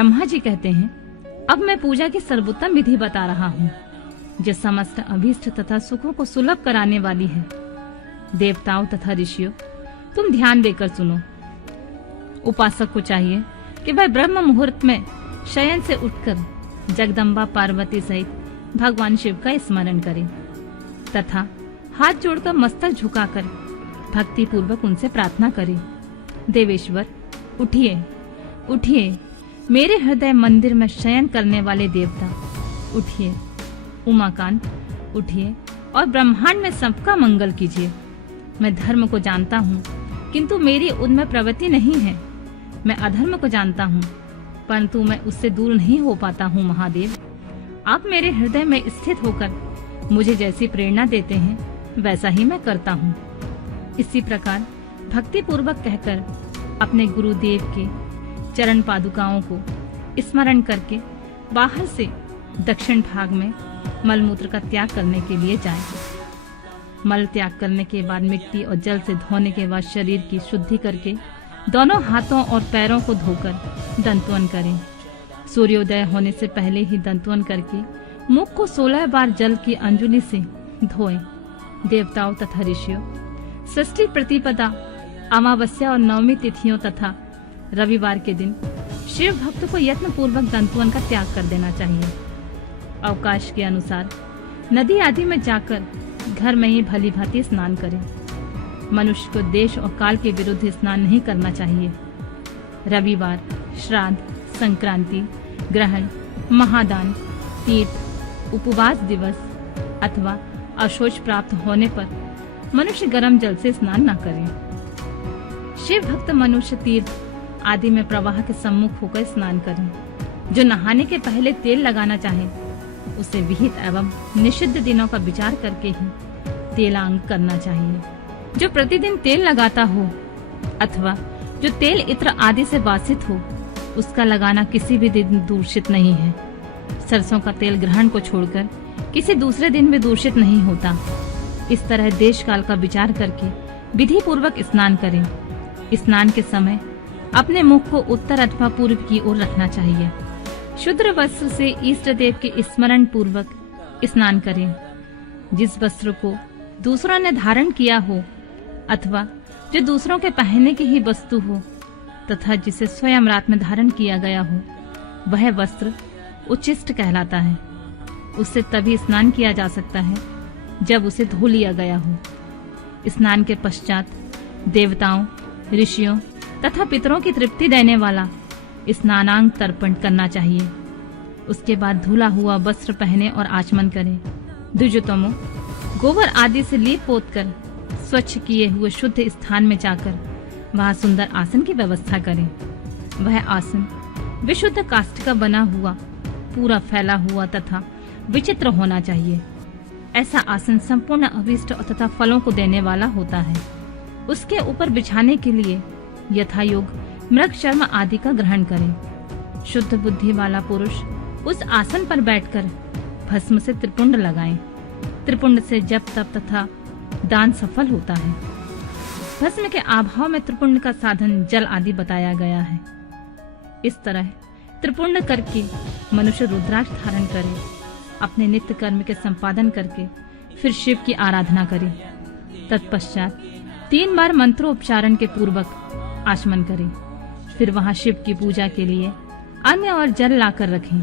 ब्रह्मा जी कहते हैं, अब मैं पूजा की सर्वोत्तम विधि बता रहा हूँ, जो समस्त अभीष्ट तथा सुखों को सुलभ कराने वाली है। देवताओं तथा ऋषियों, तुम ध्यान देकर सुनो। उपासक को चाहिए कि वह ब्रह्म मुहूर्त में शयन से उठकर जगदम्बा पार्वती सहित भगवान शिव का स्मरण करे तथा हाथ जोड़कर मस्तक झुकाकर भक्ति पूर्वक उनसे प्रार्थना करे। देवेश्वर, उठिए उठिए, मेरे हृदय मंदिर में शयन करने वाले देवता, उठिए। उमाकांत, उठिए और ब्रह्मांड में सबका मंगल कीजिए। मैं धर्म को जानता हूँ, किंतु मेरी उनमें प्रवृत्ति नहीं है। मैं अधर्म को जानता हूँ, परंतु मैं उससे दूर नहीं हो पाता हूँ। महादेव, आप मेरे हृदय में स्थित होकर मुझे जैसी प्रेरणा देते हैं, वैसा ही मैं करता हूँ। इसी प्रकार भक्ति पूर्वक कहकर अपने गुरुदेव के चरण पादुकाओं को स्मरण करके बाहर से दक्षिण भाग में मलमूत्र का त्याग करने के लिए जाएं। मल त्याग करने के बाद मिट्टी और जल से धोने के बाद शरीर की शुद्धि करके दोनों हाथों और पैरों को धोकर दंतवन करें। सूर्योदय होने से पहले ही दंतवन करके मुख को 16 बार जल की अंजुलि से धोएं। देवताओं तथा ऋषियों, षष्ठी प्रतिपदा, अमावस्या और नवमी तिथियों तथा रविवार के दिन शिव भक्त को यत्न पूर्वक दंतवन का त्याग कर देना चाहिए। अवकाश के अनुसार नदी आदि में जाकर घर में ही भली भांति स्नान करें। मनुष्य को देश और काल के विरुद्ध स्नान नहीं करना चाहिए। रविवार, श्राद्ध, संक्रांति, ग्रहण, महादान, तीर्थ, उपवास दिवस अथवा अशौच प्राप्त होने पर मनुष्य गर्म जल से स्नान न करे। शिव भक्त मनुष्य तीर्थ आदि में प्रवाह के सम्मुख होकर स्नान करें। जो नहाने के पहले तेल लगाना चाहे, उसे विहित एवं निषिद्ध दिनों का विचार करके ही तेलांग करना चाहिए। जो प्रतिदिन तेल लगाता हो अथवा जो तेल इत्र आदि से वासित हो, उसका लगाना किसी भी दिन दूषित नहीं है। सरसों का तेल ग्रहण को छोड़कर किसी दूसरे दिन में दूषित नहीं होता। इस तरह देश काल का विचार करके विधि पूर्वक स्नान करें। स्नान के समय अपने मुख को उत्तर अथवा पूर्व की ओर रखना चाहिए। शुद्र वस्त्र से इष्ट देव के स्मरण पूर्वक स्नान करें। जिस वस्त्र को दूसरों ने धारण किया हो अथवा जो दूसरों के पहनने की ही वस्तु हो तथा जिसे स्वयं रात में धारण किया गया हो, वह वस्त्र उच्छिष्ट कहलाता है। उससे तभी स्नान किया जा सकता है जब उसे धो लिया गया हो। स्नान के पश्चात देवताओं, ऋषियों तथा पितरों की तृप्ति देने वाला स्नानांग तर्पण करना चाहिए। उसके बाद धुला हुआ वस्त्र पहने और आचमन करें। द्विजोतमो, गोबर आदि से लीप पोत कर स्वच्छ किए हुए शुद्ध स्थान में जाकर वहां सुंदर आसन की व्यवस्था करें। वह आसन विशुद्ध काष्ठ का बना हुआ, पूरा फैला हुआ तथा विचित्र होना चाहिए। ऐसा आसन संपूर्ण अभीष्ट तथा फलों को देने वाला होता है। उसके ऊपर बिछाने के लिए यथायोग मृग चर्म आदि का ग्रहण करें। शुद्ध बुद्धि वाला पुरुष उस आसन पर बैठकर भस्म से त्रिपुंड लगाएं। त्रिपुंड से जप तप तथा दान सफल होता है। भस्म के अभाव में त्रिपुंड का साधन जल आदि बताया गया है। इस तरह त्रिपुंड करके मनुष्य रुद्राक्ष धारण करे, अपने नित्य कर्म के संपादन करके फिर शिव की आराधना करे। तत्पश्चात 3 बार मंत्रोच्चारण के पूर्वक आचमन करें। फिर वहां शिव की पूजा के लिए अन्न और जल लाकर रखें।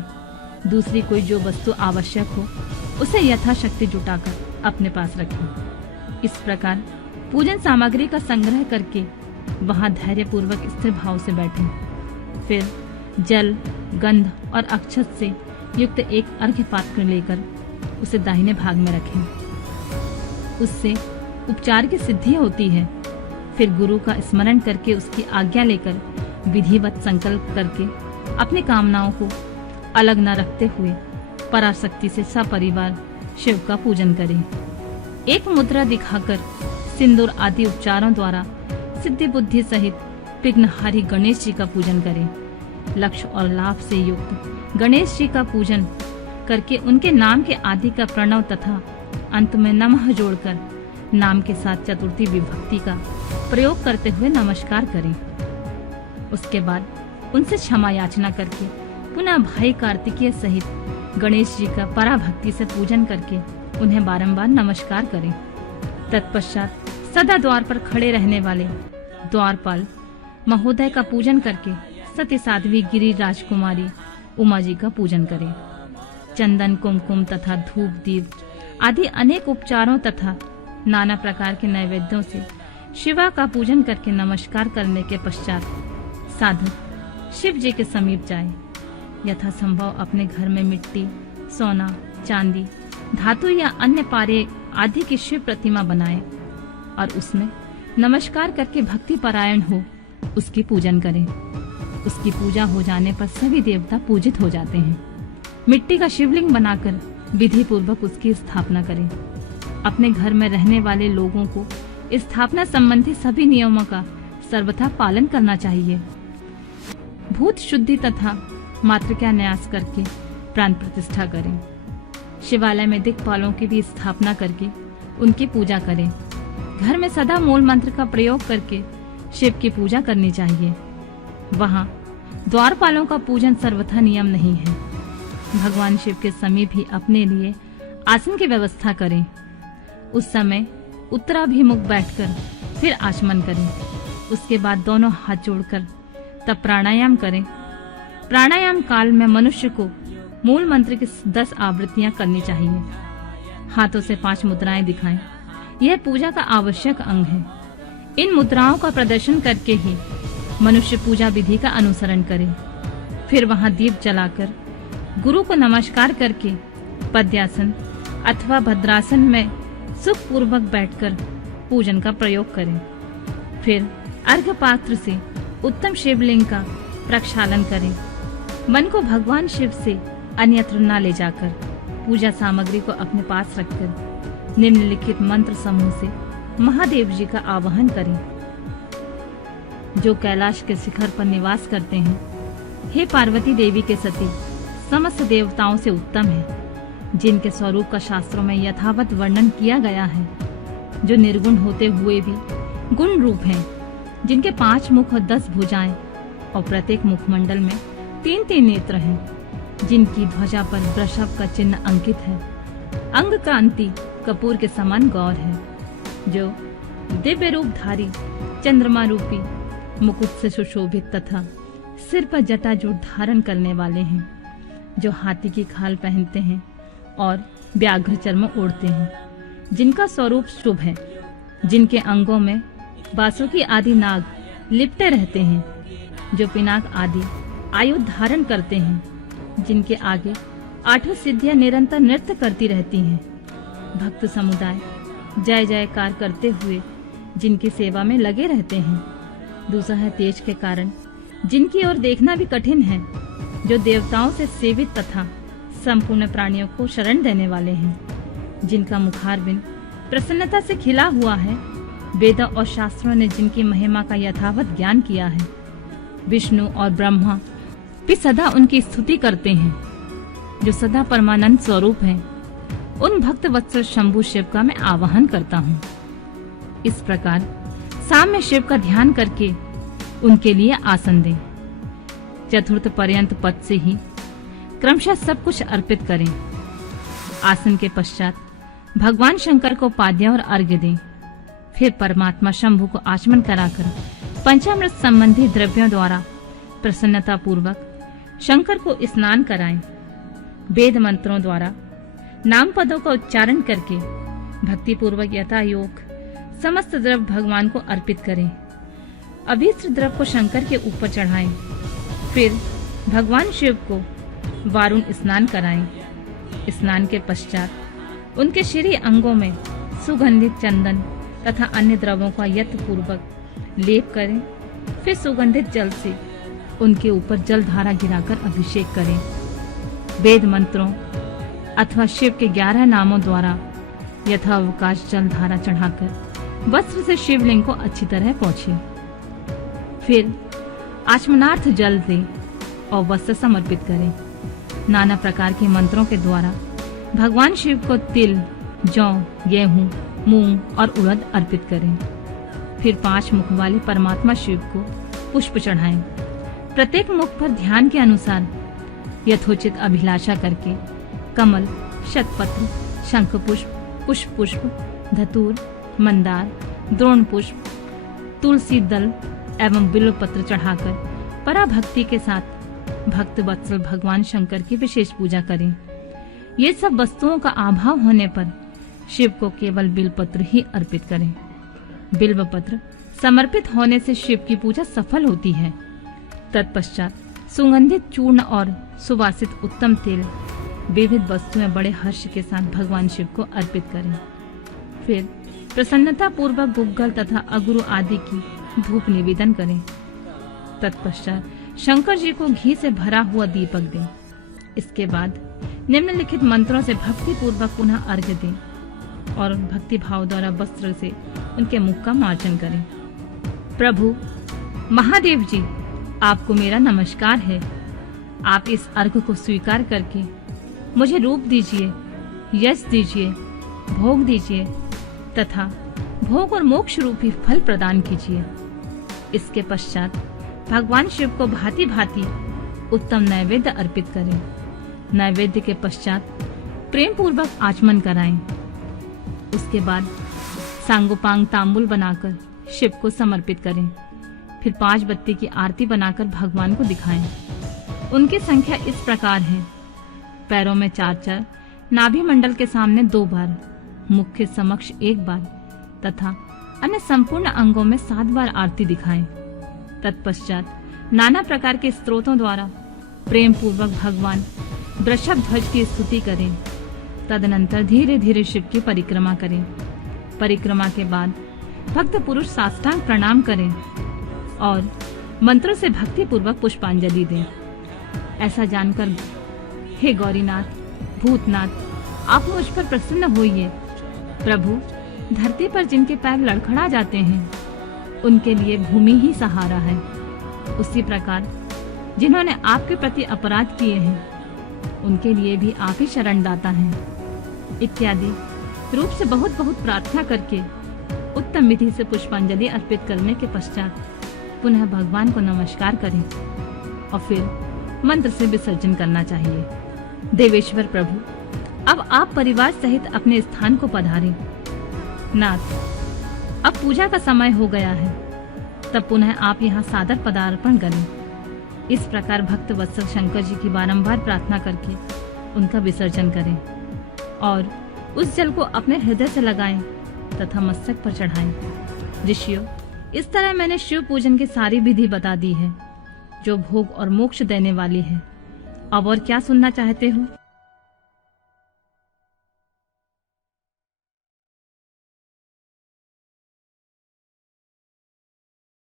दूसरी कोई जो वस्तु आवश्यक हो उसे यथाशक्ति जुटाकर अपने पास रखें। इस प्रकार पूजन सामग्री का संग्रह करके वहां धैर्य पूर्वक स्थिर भाव से बैठें। फिर जल, गंध और अक्षत से युक्त एक अर्घ्य पात्र लेकर उसे दाहिने भाग में रखें। उससे उपचार की सिद्धि होती है। फिर गुरु का स्मरण करके उसकी आज्ञा लेकर विधिवत संकल्प करके अपनी कामनाओं को अलग न रखते हुए पराशक्ति से सपरिवार शिव का पूजन करें। एक मुद्रा दिखाकर सिंदूर आदि उपचारों द्वारा सिद्धि बुद्धि सहित विघ्नहारी गणेश जी का पूजन करें। लक्ष्य और लाभ से युक्त गणेश जी का पूजन करके उनके नाम के आदि का प्रणव तथा अंत में नमः जोड़कर नाम के साथ चतुर्थी विभक्ति का प्रयोग करते हुए नमस्कार करें। उसके बाद उनसे क्षमा याचना करके पुनः भाई कार्तिकेय सहित गणेश जी का पराभक्ति से पूजन करके उन्हें बारंबार नमस्कार करें। तत्पश्चात सदा द्वार पर खड़े रहने वाले द्वारपाल महोदय का पूजन करके सती साध्वी गिरि राजकुमारी उमा जी का पूजन करें। चंदन, कुमकुम तथा धूप, दीप आदि अनेक उपचारों तथा नाना प्रकार के नैवेद्यों से शिवा का पूजन करके नमस्कार करने के पश्चात साधक शिव जी के समीप जाए। यथासंभव अपने घर में मिट्टी, सोना, चांदी, धातु या अन्य पारे आदि की शिव प्रतिमा बनाए और उसमें नमस्कार करके भक्ति परायण हो उसकी पूजन करें। उसकी पूजा हो जाने पर सभी देवता पूजित हो जाते हैं। मिट्टी का शिवलिंग बनाकर विधि पूर्वक उसकी स्थापना करें। अपने घर में रहने वाले लोगों को स्थापना संबंधी सभी नियमों का सर्वथा पालन करना चाहिए। भूत शुद्धि तथा मातृका न्यास करके प्राण प्रतिष्ठा करें। शिवालय में दिक्पालों की भी स्थापना करके उनकी पूजा करें। घर में सदा मूल मंत्र का प्रयोग करके शिव की पूजा करनी चाहिए। वहाँ द्वारपालों का पूजन सर्वथा नियम नहीं है। भगवान शिव के समीप ही अपने लिए आसन की व्यवस्था करें। उस समय उत्तराभिमुख बैठकर फिर आचमन करें। उसके बाद दोनों हाथ जोड़कर तब प्राणायाम करें। प्राणायाम काल में मनुष्य को मूल मंत्र की 10 आवृत्तियां करनी चाहिए। हाथों से 5 मुद्राएं दिखाएं। यह पूजा का आवश्यक अंग है। इन मुद्राओं का प्रदर्शन करके ही मनुष्य पूजा विधि का अनुसरण करे। फिर वहां दीप जलाकर गुरु को नमस्कार करके पद्यासन अथवा भद्रासन में सुख पूर्वक बैठकर पूजन का प्रयोग करें। फिर अर्घ्य पात्र से उत्तम शिवलिंग का प्रक्षालन करें। मन को भगवान शिव से अन्यत्र न ले जाकर पूजा सामग्री को अपने पास रखकर निम्नलिखित मंत्र समूह से महादेव जी का आवाहन करें। जो कैलाश के शिखर पर निवास करते हैं, हे पार्वती देवी के सती समस्त देवताओं से उत्तम है, जिनके स्वरूप का शास्त्रों में यथावत वर्णन किया गया है, जो निर्गुण होते हुए भी गुण रूप हैं, जिनके 5 मुख और 10 भुजाएं और प्रत्येक मुखमंडल में 3-3 नेत्र हैं, जिनकी ध्वजा पर वृषभ का चिन्ह अंकित है। अंग कांति कपूर के समान गौर है, जो दिव्य रूपधारी चंद्रमा रूपी मुकुट से सुशोभित तथा सिर पर जटाजूट धारण करने वाले हैं, जो हाथी की खाल पहनते हैं और व्याघ्र चर्म ओढ़ते हैं, जिनका स्वरूप शुभ है, जिनके अंगों में बासुकी आदि नाग लिपटे रहते हैं, जो पिनाक आदि आयुध धारण करते हैं, जिनके आगे 8 सिद्धियां निरंतर नृत्य करती रहती हैं। भक्त समुदाय जय जयकार करते हुए जिनकी सेवा में लगे रहते हैं। दूसरा है तेज के कारण जिनकी ओर देखना भी कठिन है, जो देवताओं से सेवित तथा संपूर्ण प्राणियों को शरण देने वाले हैं, जिनका मुखारबिंद प्रसन्नता से खिला हुआ है। वेद और शास्त्रों ने जिनकी महिमा का यथावत ज्ञान किया है, विष्णु और ब्रह्मा भी सदा उनकी स्तुति करते हैं, जो सदा परमानंद स्वरूप हैं। उन भक्त वत्सल शंभु शिव का मैं आवाहन करता हूँ। इस प्रकार साम्य शिव का ध्यान करके उनके लिए आसन दें। चतुर्थ पर्यंत पद से ही क्रमशः सब कुछ अर्पित करें। आसन के पश्चात भगवान शंकर को पाद्य और अर्घ्य दें। फिर परमात्मा शंभु को आचमन कराकर पंचामृत संबंधी द्रव्यों द्वारा प्रसन्नता पूर्वक शंकर को स्नान कराएं। वेद मंत्रों द्वारा नाम पदों का उच्चारण करके भक्ति पूर्वक यथा योग समस्त द्रव्य भगवान को अर्पित करें। अभीष्ट द्रव्य को शंकर के ऊपर चढ़ाएं। फिर भगवान शिव को वारुण स्नान कराएं। स्नान के पश्चात उनके शरीर अंगों में सुगंधित चंदन तथा अन्य द्रव्यों का यत्न पूर्वक लेप करें। फिर सुगंधित जल से उनके ऊपर जल धारा गिराकर अभिषेक करें। वेद मंत्रों अथवा शिव के 11 नामों द्वारा यथावकाश जल धारा चढ़ाकर वस्त्र से शिवलिंग को अच्छी तरह पोंछे। फिर आचमनार्थ जल दें और वस्त्र समर्पित करें। नाना प्रकार के मंत्रों के द्वारा भगवान शिव को तिल, जौ, गेहूं, मूंग और उड़द अर्पित करें। फिर 5 मुख वाले परमात्मा शिव को पुष्प चढ़ाएं। प्रत्येक मुख पर ध्यान के अनुसार यथोचित अभिलाषा करके कमल, शतपत्र, शंखपुष्प, पुष्प, धतूर, मंदार, द्रोण पुष्प, तुलसी दल एवं बिल्व पत्र चढ़ाकर पराभक्ति के साथ भक्त वत्सल भगवान शंकर की विशेष पूजा करें। ये सब वस्तुओं का अभाव होने पर शिव को केवल बिल्वपत्र ही अर्पित करें। बिल्वपत्र समर्पित होने से शिव की पूजा सफल होती है। तत्पश्चात सुगंधित चूर्ण और सुवासित उत्तम तेल विविध वस्तुएं बड़े हर्ष के साथ भगवान शिव को अर्पित करें। फिर प्रसन्नता पूर्वक गुग्गल तथा अगुरु आदि की धूप निवेदन करें। तत्पश्चात शंकर जी को घी से भरा हुआ दीपक दें। इसके बाद निम्नलिखित मंत्रों से भक्ति पूर्वक पुनः अर्घ्य दें और भक्ति भाव द्वारा वस्त्र से उनके मुख का मार्जन करें। प्रभु महादेव जी, आपको मेरा नमस्कार है। आप इस अर्घ्य को स्वीकार करके मुझे रूप दीजिए, यश दीजिए, भोग दीजिए तथा भोग और मोक्ष रूपी फल प्रदान कीजिए। इसके पश्चात भगवान शिव को भांति भांति उत्तम नैवेद्य अर्पित करें। नैवेद्य के पश्चात प्रेम पूर्वक आचमन कराएं। उसके बाद सांगोपांग तांबूल बनाकर शिव को समर्पित करें। फिर 5 बत्ती की आरती बनाकर भगवान को दिखाएं। उनकी संख्या इस प्रकार है: पैरों में 4-4, नाभि मंडल के सामने 2 बार, मुख के समक्ष 1 बार तथा अन्य संपूर्ण अंगों में 7 बार आरती दिखाएं। तत्पश्चात नाना प्रकार के स्तोत्रों द्वारा प्रेम पूर्वक भगवान वृषभ ध्वज की स्तुति करें। तदनंतर धीरे धीरे शिव की परिक्रमा करें। परिक्रमा के बाद भक्त पुरुष साष्टांग प्रणाम करें और मंत्रों से भक्ति पूर्वक पुष्पांजलि दें। ऐसा जानकर हे गौरीनाथ, भूतनाथ, आप मुझ पर प्रसन्न होइए। प्रभु, धरती पर जिनके पैर लड़खड़ा जाते हैं उनके लिए भूमि ही सहारा है। उसी प्रकार जिन्होंने आपके प्रति अपराध किए हैं उनके लिए भी आप ही शरणदाता हैं। इत्यादि रूप से बहुत बहुत प्रार्थना करके उत्तम विधि से पुष्पांजलि अर्पित करने के पश्चात पुनः भगवान को नमस्कार करें और फिर मंत्र से विसर्जन करना चाहिए। देवेश्वर प्रभु, अब आप परिवार सहित अपने स्थान को पधारें। नाथ, अब पूजा का समय हो गया है, तब पुनः आप यहाँ सादर पदार्पण करें। इस प्रकार भक्त वत्सल शंकर जी की बारंबार प्रार्थना करके उनका विसर्जन करें और उस जल को अपने हृदय से लगाएं तथा मस्तक पर चढ़ाएं। ऋषियों, इस तरह मैंने शिव पूजन की सारी विधि बता दी है जो भोग और मोक्ष देने वाली है। अब और क्या सुनना चाहते हो?